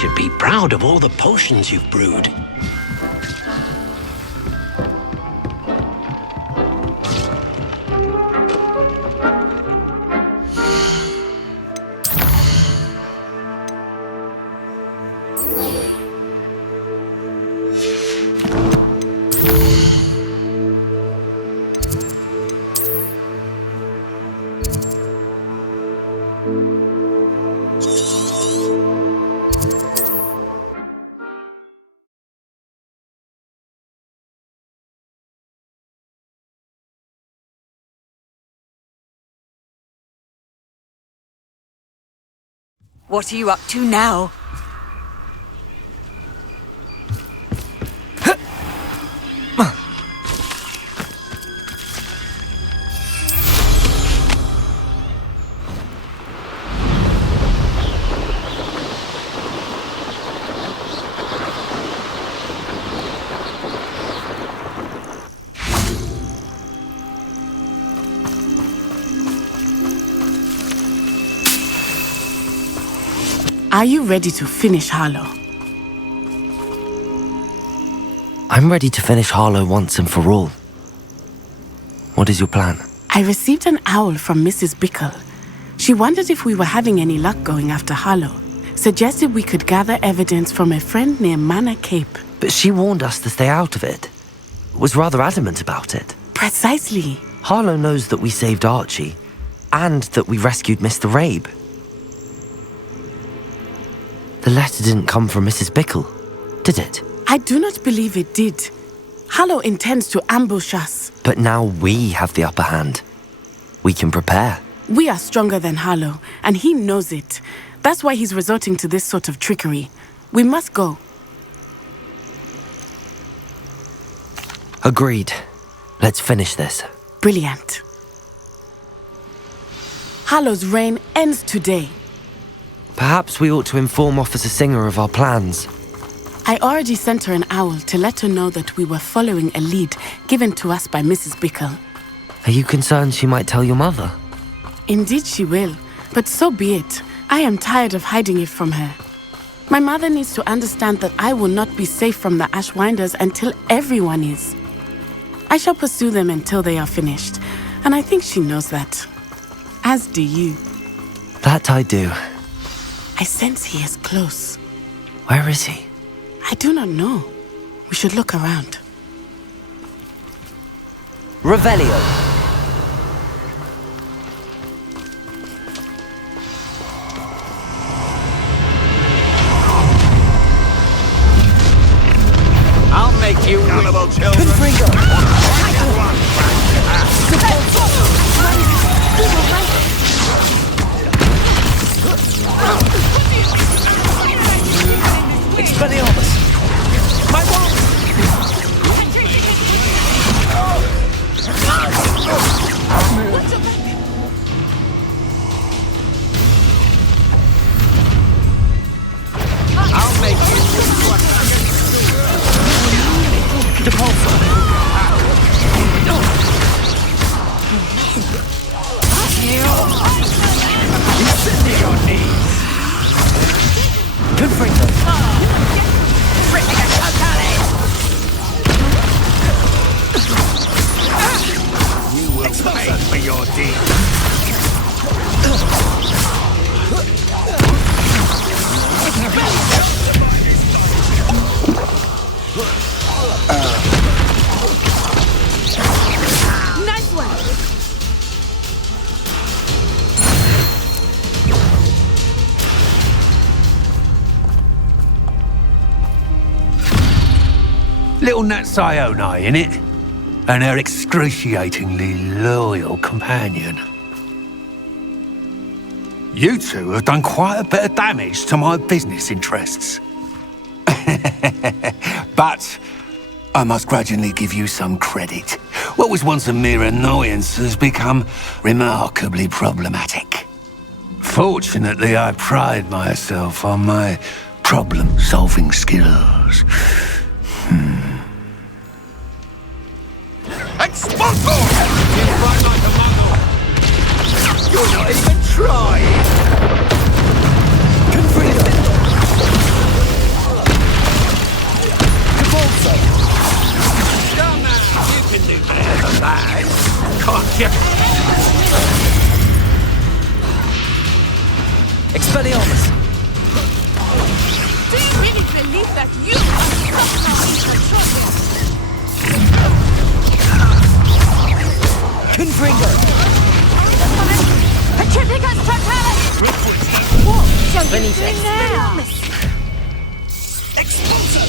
should be proud of all the potions you've brewed. What are you up to now? Are you ready to finish Harlow? I'm ready to finish Harlow once and for all. What is your plan? I received an owl from Mrs. Bickle. She wondered if we were having any luck going after Harlow. Suggested we could gather evidence from a friend near Manor Cape. But she warned us to stay out of it. Was rather adamant about it. Precisely. Harlow knows that we saved Archie, and that we rescued Mr. Rabe. The letter didn't come from Mrs. Bickle, did it? I do not believe it did. Harlow intends to ambush us. But now we have the upper hand. We can prepare. We are stronger than Harlow, and he knows it. That's why he's resorting to this sort of trickery. We must go. Agreed. Let's finish this. Brilliant. Harlow's reign ends today. Perhaps we ought to inform Officer Singer of our plans. I already sent her an owl to let her know that we were following a lead given to us by Mrs. Bickle. Are you concerned she might tell your mother? Indeed she will, but so be it. I am tired of hiding it from her. My mother needs to understand that I will not be safe from the Ashwinders until everyone is. I shall pursue them until they are finished, and I think she knows that. As do you. That I do. I sense he is close. Where is he? I do not know. We should look around. Revelio. I'll make you Cannibal children. Expelliarmus! My wand! I'll make you Incendio knees! Confringo! You will pay for your deeds. Nice one! Little Nat Sione, innit? And her excruciatingly loyal companion. You two have done quite a bit of damage to my business interests. But I must grudgingly give you some credit. What was once a mere annoyance has become remarkably problematic. Fortunately, I pride myself on my problem-solving skills. Expulso! You run like a muggle! You're not even trying! Confringo! believe that you are Confringo! Petrificus Totalis! What shall you do now? Expulso!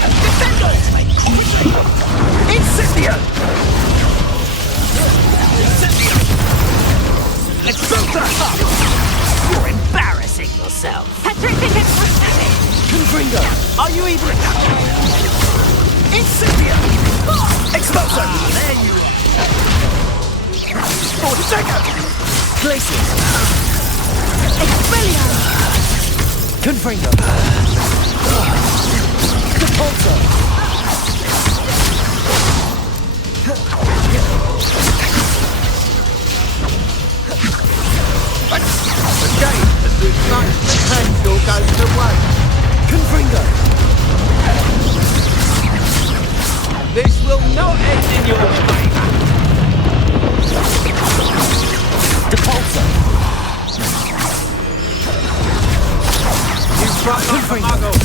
Defendo! Incendio! Incendio! Expulso! You're embarrassing yourself. Petrificus Totalis! Confringo! Are you even... Incendio! Expulso! There you are! Fortego! Glacius! Expelliarmus! Confringo! Depulso! Again, as we like, the potential goes away. Confringo! This will not end in your favour. Depulso! You front like a muggle.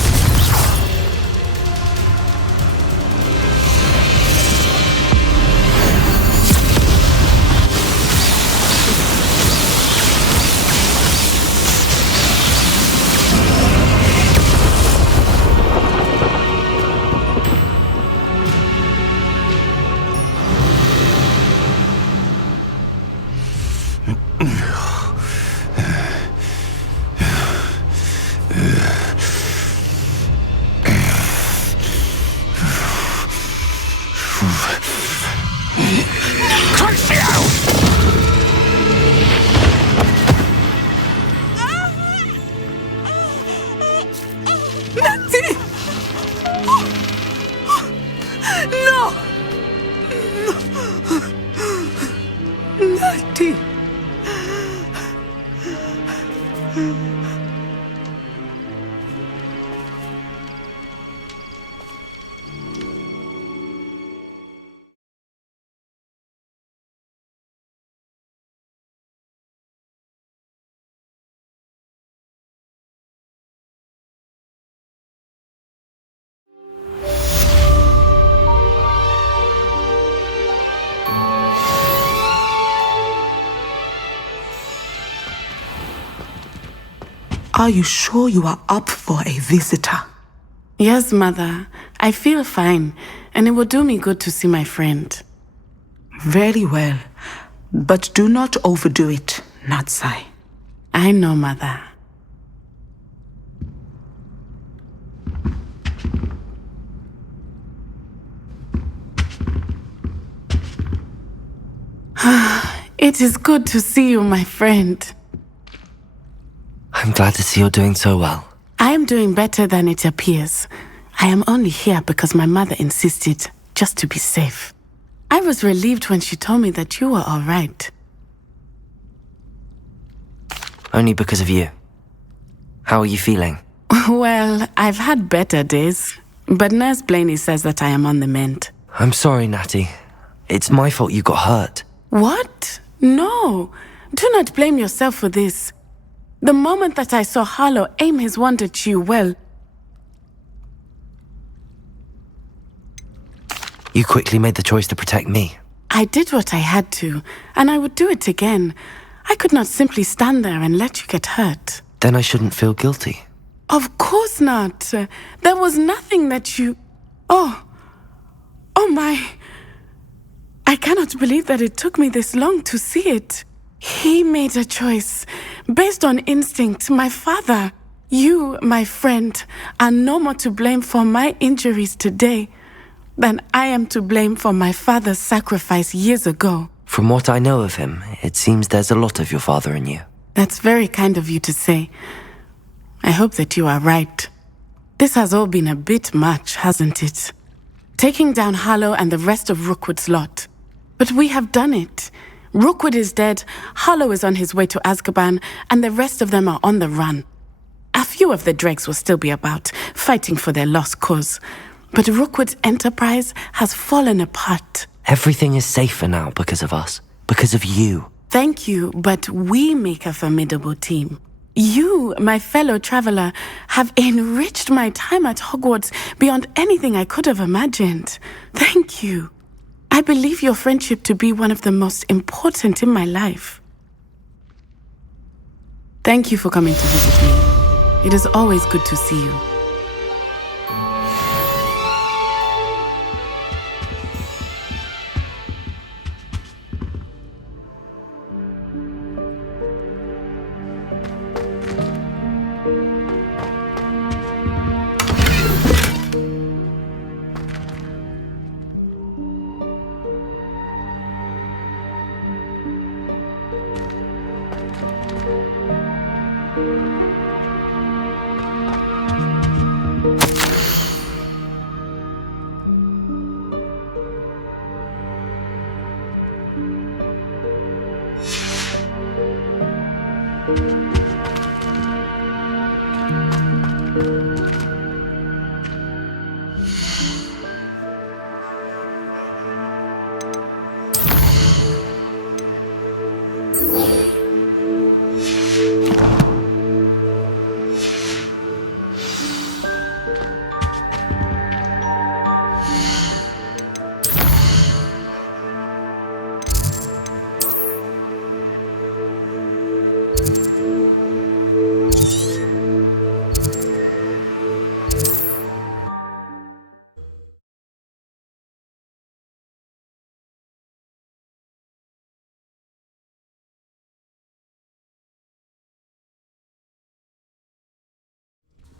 Are you sure you are up for a visitor? Yes, Mother. I feel fine, and it will do me good to see my friend. Very well. But do not overdo it, Natsai. I know, Mother. It is good to see you, my friend. I'm glad to see you're doing so well. I am doing better than it appears. I am only here because my mother insisted, just to be safe. I was relieved when she told me that you were all right. Only because of you. How are you feeling? Well, I've had better days, but Nurse Blaney says that I am on the mend. I'm sorry, Natty. It's my fault you got hurt. What? No. Do not blame yourself for this. The moment that I saw Harlow aim his wand at you, well... You quickly made the choice to protect me. I did what I had to, and I would do it again. I could not simply stand there and let you get hurt. Then I shouldn't feel guilty. Of course not. There was nothing that you... Oh my... I cannot believe that it took me this long to see it. He made a choice based on instinct. My father, you, my friend, are no more to blame for my injuries today than I am to blame for my father's sacrifice years ago. From what I know of him, it seems there's a lot of your father in you. That's very kind of you to say. I hope that you are right. This has all been a bit much, hasn't it? Taking down Harlow and the rest of Rookwood's lot. But we have done it. Rookwood is dead, Harlow is on his way to Azkaban, and the rest of them are on the run. A few of the dregs will still be about, fighting for their lost cause. But Rookwood's enterprise has fallen apart. Everything is safer now because of us. Because of you. Thank you, but we make a formidable team. You, my fellow traveler, have enriched my time at Hogwarts beyond anything I could have imagined. Thank you. I believe your friendship to be one of the most important in my life. Thank you for coming to visit me. It is always good to see you.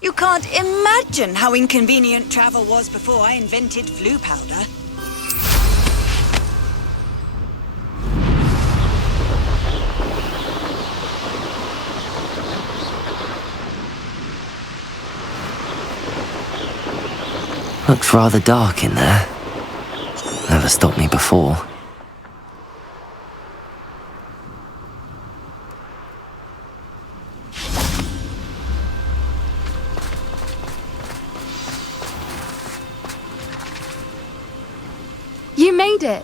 You can't imagine how inconvenient travel was before I invented flu powder. Looks rather dark in there. Never stopped me before. You made it!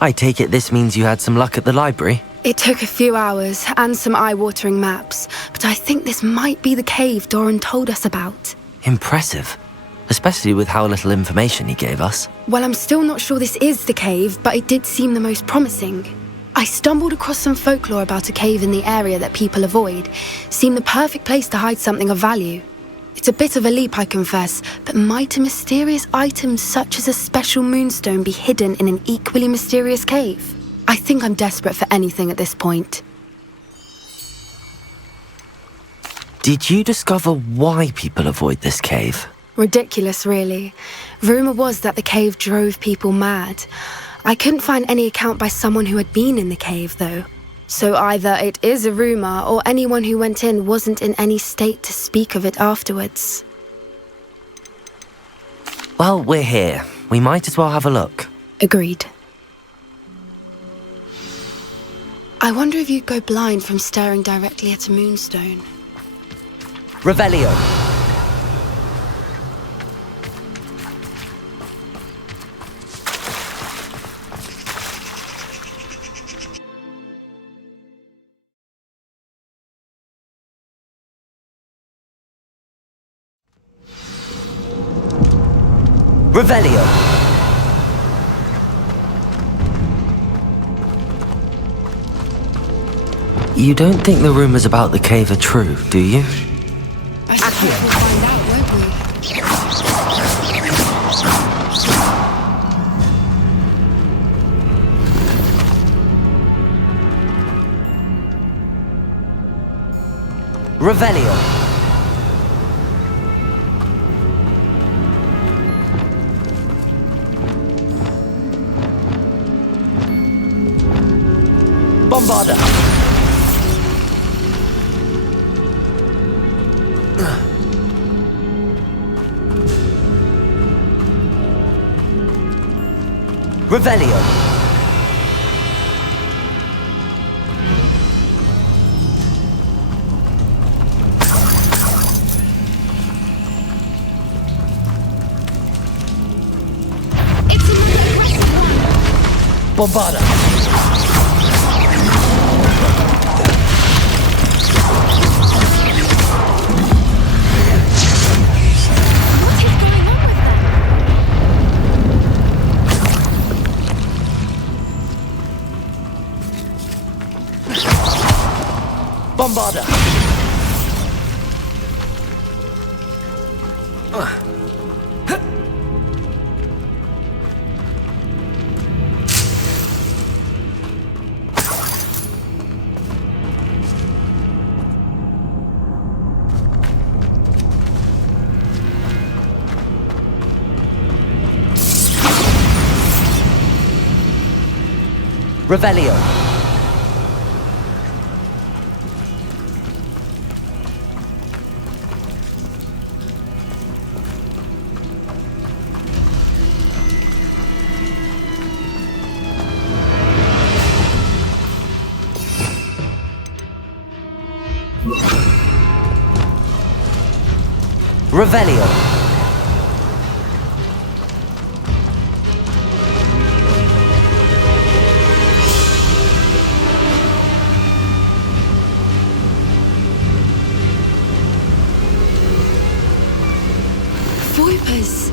I take it this means you had some luck at the library? It took a few hours and some eye-watering maps, but I think this might be the cave Doran told us about. Impressive. Especially with how little information he gave us. Well, I'm still not sure this is the cave, but it did seem the most promising. I stumbled across some folklore about a cave in the area that people avoid. Seemed the perfect place to hide something of value. It's a bit of a leap, I confess, but might a mysterious item such as a special moonstone be hidden in an equally mysterious cave? I think I'm desperate for anything at this point. Did you discover why people avoid this cave? Ridiculous, really. Rumour was that the cave drove people mad. I couldn't find any account by someone who had been in the cave, though. So either it is a rumour, or anyone who went in wasn't in any state to speak of it afterwards. Well, we're here. We might as well have a look. Agreed. I wonder if you'd go blind from staring directly at a moonstone. Revelio. Revelio. You don't think the rumors about the cave are true, do you? I suppose we'll find out, won't we? Revelio. Bombarda. Revelio. It's another aggressive one! Bombarda! What is going on with them? Bombarda! Revelio. Revelio. Voipers.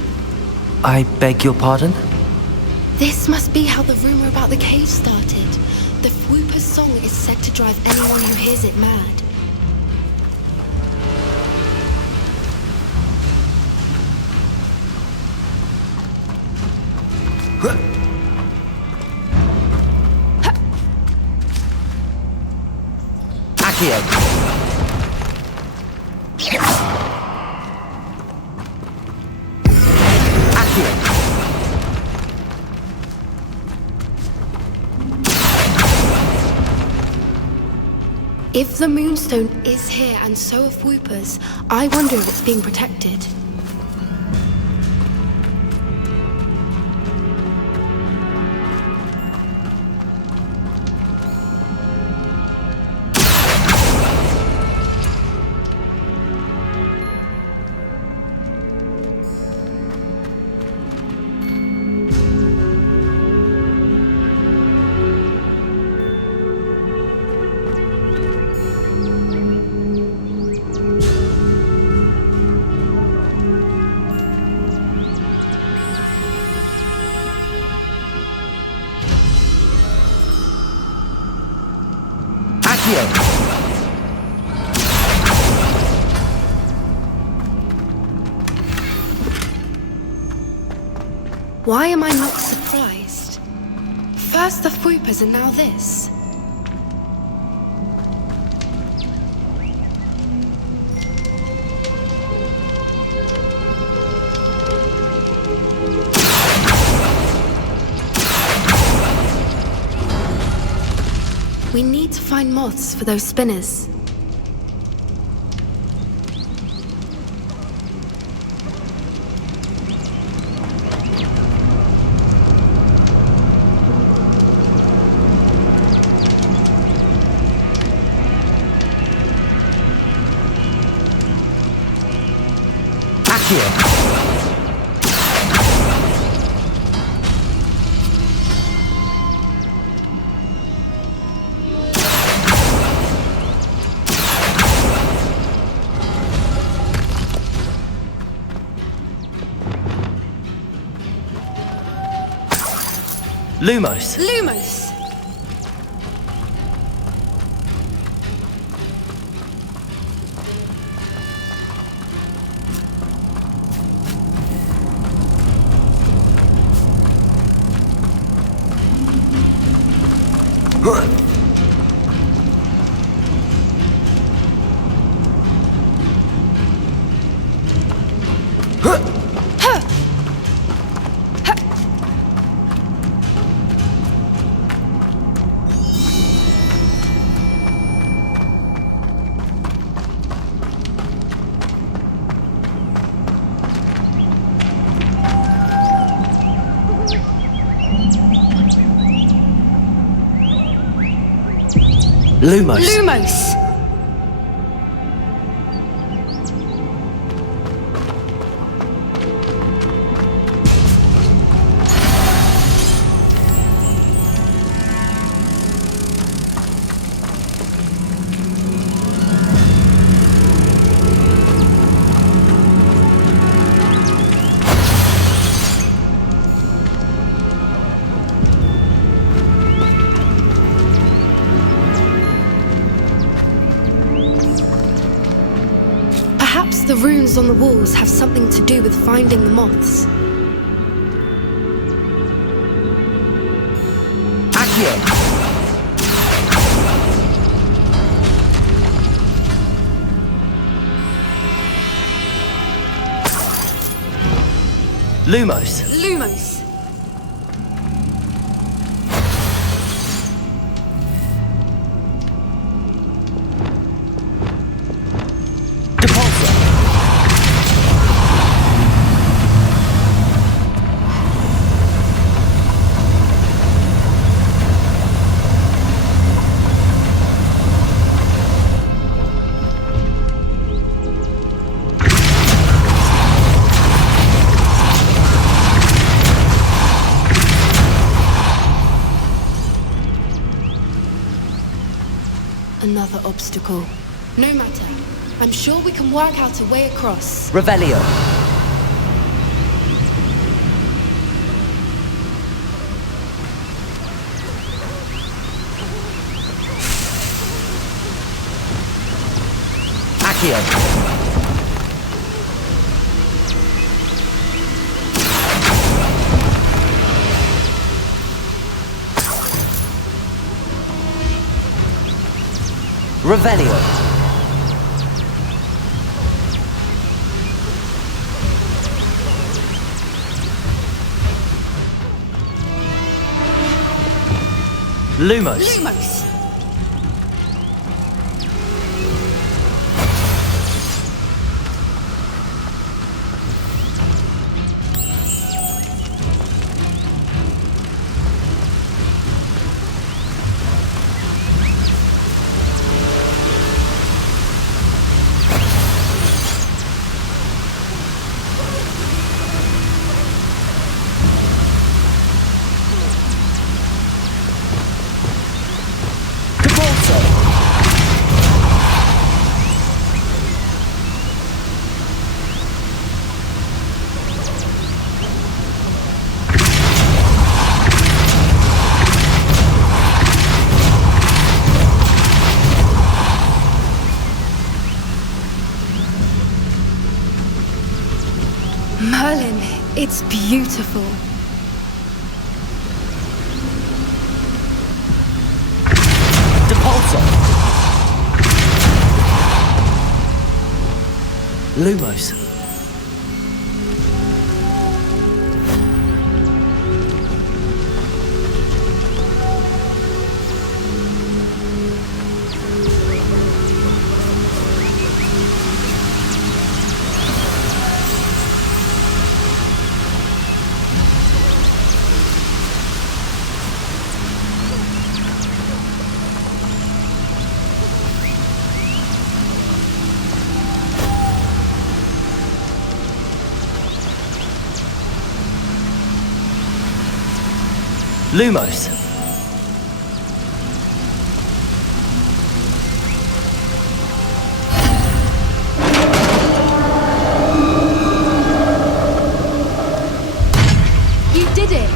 I beg your pardon? This must be how the rumor about the cave started. The Whooper's song is said to drive anyone who hears it mad. Accio. If the Moonstone is here and so are Whoopers, I wonder if it's being protected. Why am I not surprised? First the Whoopers and now this. We need to find moths for those spinners. Lumos. Lumos! Lumos. Lumos! if the runes on the walls have something to do with finding the moths. Accio! Lumos. Lumos. Depulsor. Another obstacle. No matter. I'm sure we can work out a way across. Revelio. Accio. Revelio. Lumos. Lumos. Merlin, it's beautiful. Depulsor. Lumos. Lumos. You did it!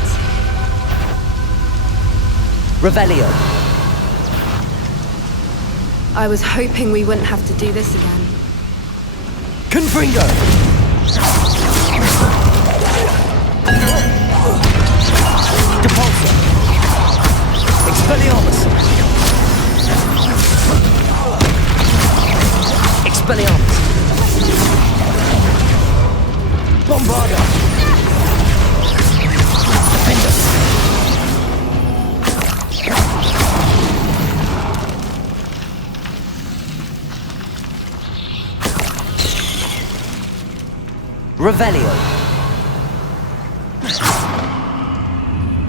Revelio. I was hoping we wouldn't have to do this again. Confringo. Depulsor. Expelliarmus. Expelliarmus. Bombarda. Defender. Revelio.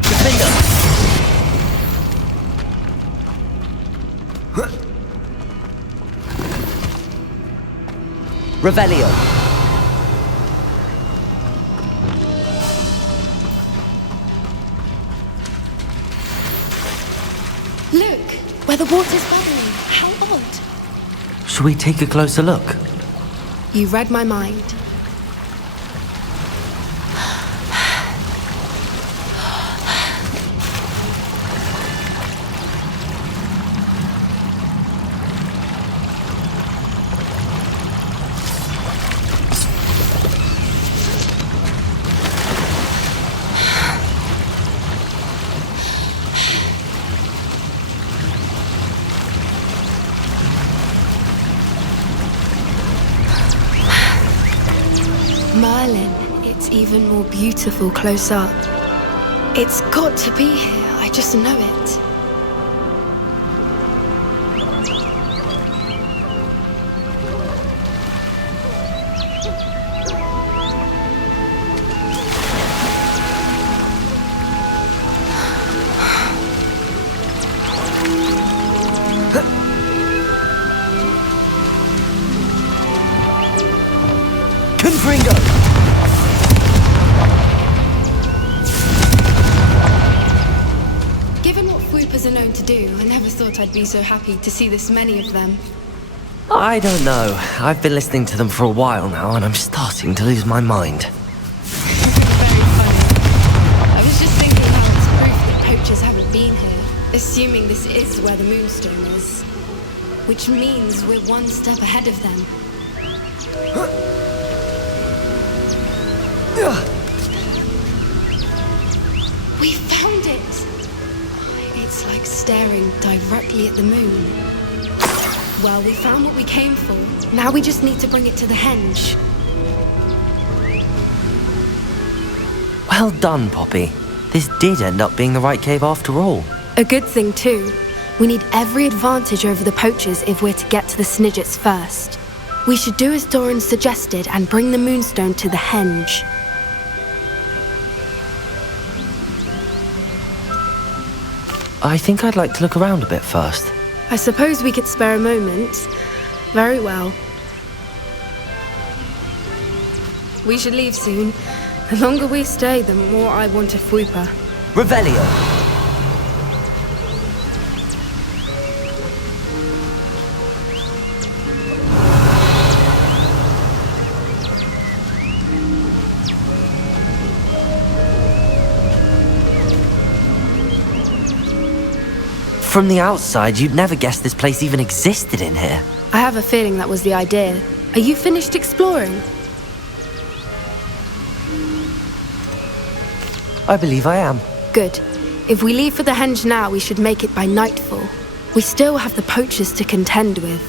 Defender. Revelio. Look, where the water's bubbling. How odd. Shall we take a closer look? You read my mind. Merlin, it's even more beautiful close up. It's got to be here, I just know it. Confringo! Given what swoopers are known to do, I never thought I'd be so happy to see this many of them. I don't know. I've been listening to them for a while now, and I'm starting to lose my mind. Very funny. I was just thinking how it's proof that poachers haven't been here, assuming this is where the Moonstone is. Which means we're one step ahead of them. We found it! It's like staring directly at the moon. Well, we found what we came for. Now we just need to bring it to the henge. Well done, Poppy. This did end up being the right cave after all. A good thing, too. We need every advantage over the poachers if we're to get to the Snidgets first. We should do as Doran suggested and bring the Moonstone to the henge. I think I'd like to look around a bit first. I suppose we could spare a moment. Very well. We should leave soon. The longer we stay, the more I want a Fwooper. Revelio! From the outside, you'd never guess this place even existed in here. I have a feeling that was the idea. Are you finished exploring? I believe I am. Good. If we leave for the henge now, we should make it by nightfall. We still have the poachers to contend with.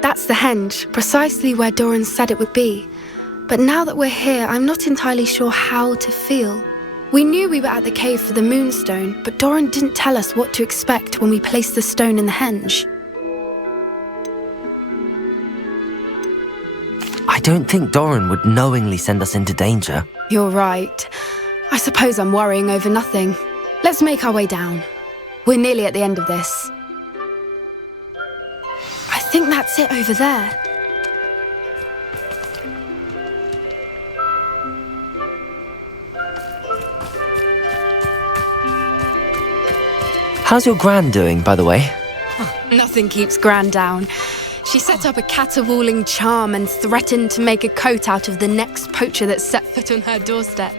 That's the henge, precisely where Doran said it would be. But now that we're here, I'm not entirely sure how to feel. We knew we were at the cave for the Moonstone, but Doran didn't tell us what to expect when we placed the stone in the henge. I don't think Doran would knowingly send us into danger. You're right. I suppose I'm worrying over nothing. Let's make our way down. We're nearly at the end of this. I think that's it over there. How's your Gran doing, by the way? Nothing keeps Gran down. She set up a caterwauling charm and threatened to make a coat out of the next poacher that set foot on her doorstep.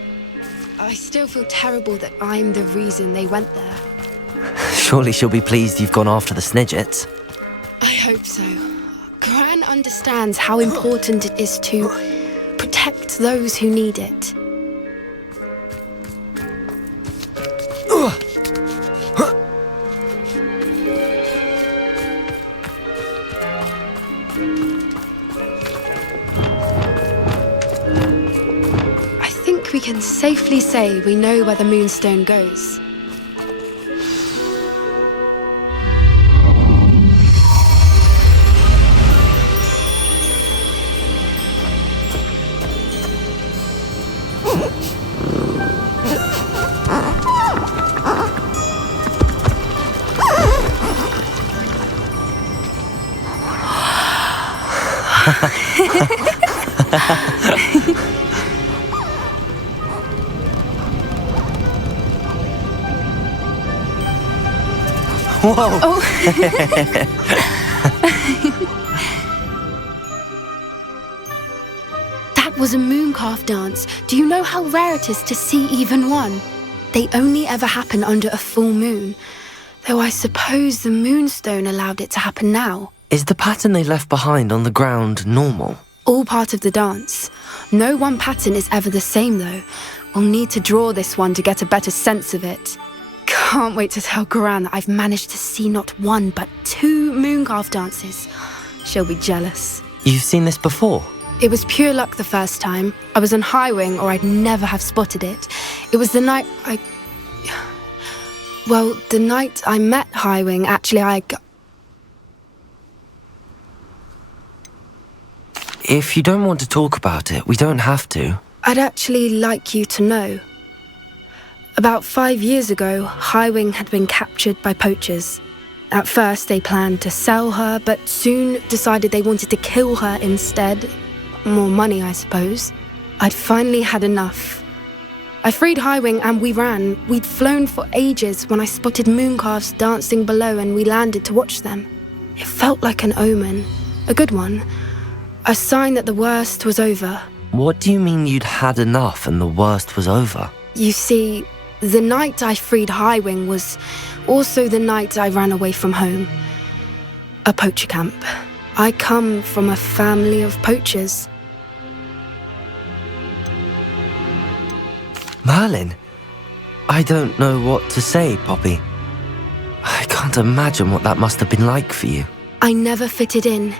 I still feel terrible that I'm the reason they went there. Surely she'll be pleased you've gone after the Snidgets. I hope so. Gran understands how important it is to protect those who need it. I think we can safely say we know where the Moonstone goes. Whoa! Oh. That was a mooncalf dance. Do you know how rare it is to see even one? They only ever happen under a full moon. Though I suppose the Moonstone allowed it to happen now. Is the pattern they left behind on the ground normal? All part of the dance. No one pattern is ever the same, though, We'll need to draw this one to get a better sense of it. Can't wait to tell Gran that I've managed to see not one but 2 Mooncarve dances. She'll be jealous. You've seen this before? It was pure luck the first time. I was on Highwing, or I'd never have spotted it. It was the night the night I met Highwing, actually, If you don't want to talk about it, we don't have to. I'd actually like you to know. About 5 years ago, Highwing had been captured by poachers. At first, they planned to sell her, but soon decided they wanted to kill her instead. More money, I suppose. I'd finally had enough. I freed Highwing and we ran. We'd flown for ages when I spotted Mooncarves dancing below and we landed to watch them. It felt like an omen. A good one. A sign that the worst was over. What do you mean you'd had enough and the worst was over? You see, the night I freed Highwing was also the night I ran away from home. A poacher camp. I come from a family of poachers. Merlin? I don't know what to say, Poppy. I can't imagine what that must have been like for you. I never fitted in,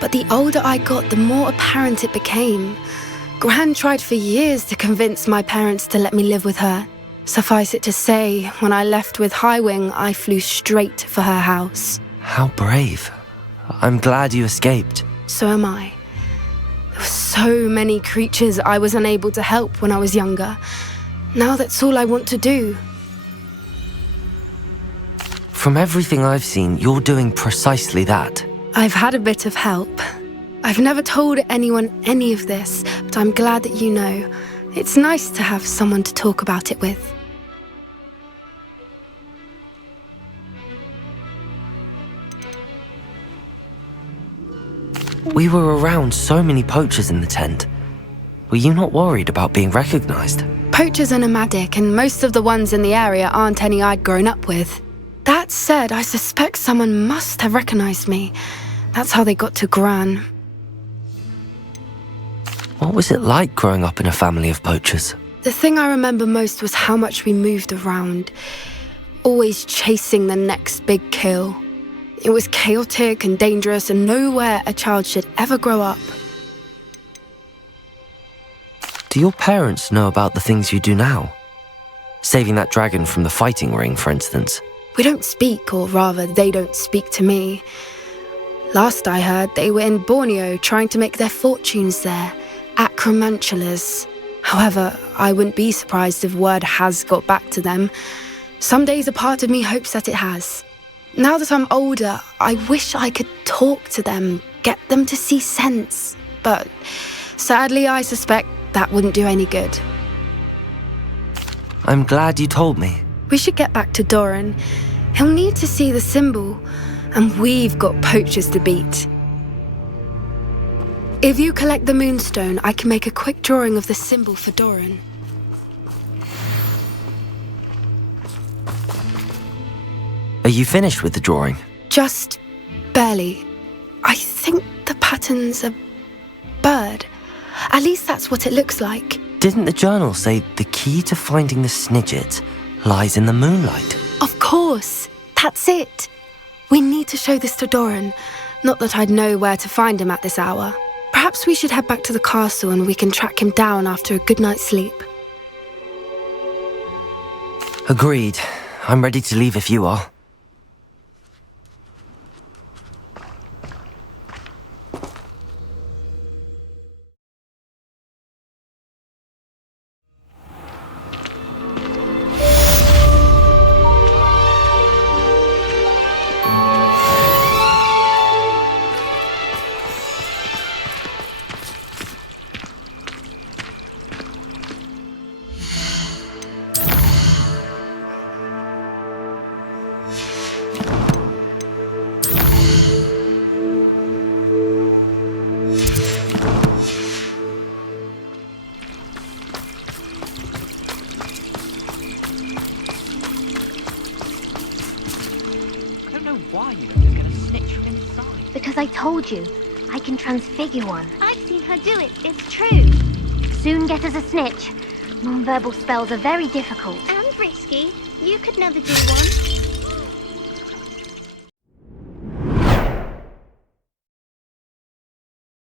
but the older I got, the more apparent it became. Gran tried for years to convince my parents to let me live with her. Suffice it to say, when I left with Highwing, I flew straight for her house. How brave. I'm glad you escaped. So am I. There were so many creatures I was unable to help when I was younger. Now that's all I want to do. From everything I've seen, you're doing precisely that. I've had a bit of help. I've never told anyone any of this, but I'm glad that you know. It's nice to have someone to talk about it with. We were around so many poachers in the tent. Were you not worried about being recognized? Poachers are nomadic, and most of the ones in the area aren't any I'd grown up with. That said, I suspect someone must have recognized me. That's how they got to Gran. What was it like growing up in a family of poachers? The thing I remember most was how much we moved around, always chasing the next big kill. It was chaotic and dangerous, and nowhere a child should ever grow up. Do your parents know about the things you do now? Saving that dragon from the fighting ring, for instance. We don't speak, or rather, they don't speak to me. Last I heard, they were in Borneo trying to make their fortunes there, acromantulas. However, I wouldn't be surprised if word has got back to them. Some days a part of me hopes that it has. Now that I'm older, I wish I could talk to them, get them to see sense. But sadly, I suspect that wouldn't do any good. I'm glad you told me. We should get back to Doran. He'll need to see the symbol, and we've got poachers to beat. If you collect the Moonstone, I can make a quick drawing of the symbol for Doran. Are you finished with the drawing? Just barely. I think the pattern's a bird. At least that's what it looks like. Didn't the journal say the key to finding the Snidget lies in the moonlight? Of course. That's it. We need to show this to Doran. Not that I'd know where to find him at this hour. Perhaps we should head back to the castle and we can track him down after a good night's sleep. Agreed. I'm ready to leave if you are. Why you don't just get a snitch from inside? Because I told you, I can transfigure one. I've seen her do it, it's true. Soon get us a snitch. Non-verbal spells are very difficult. And risky. You could never do one.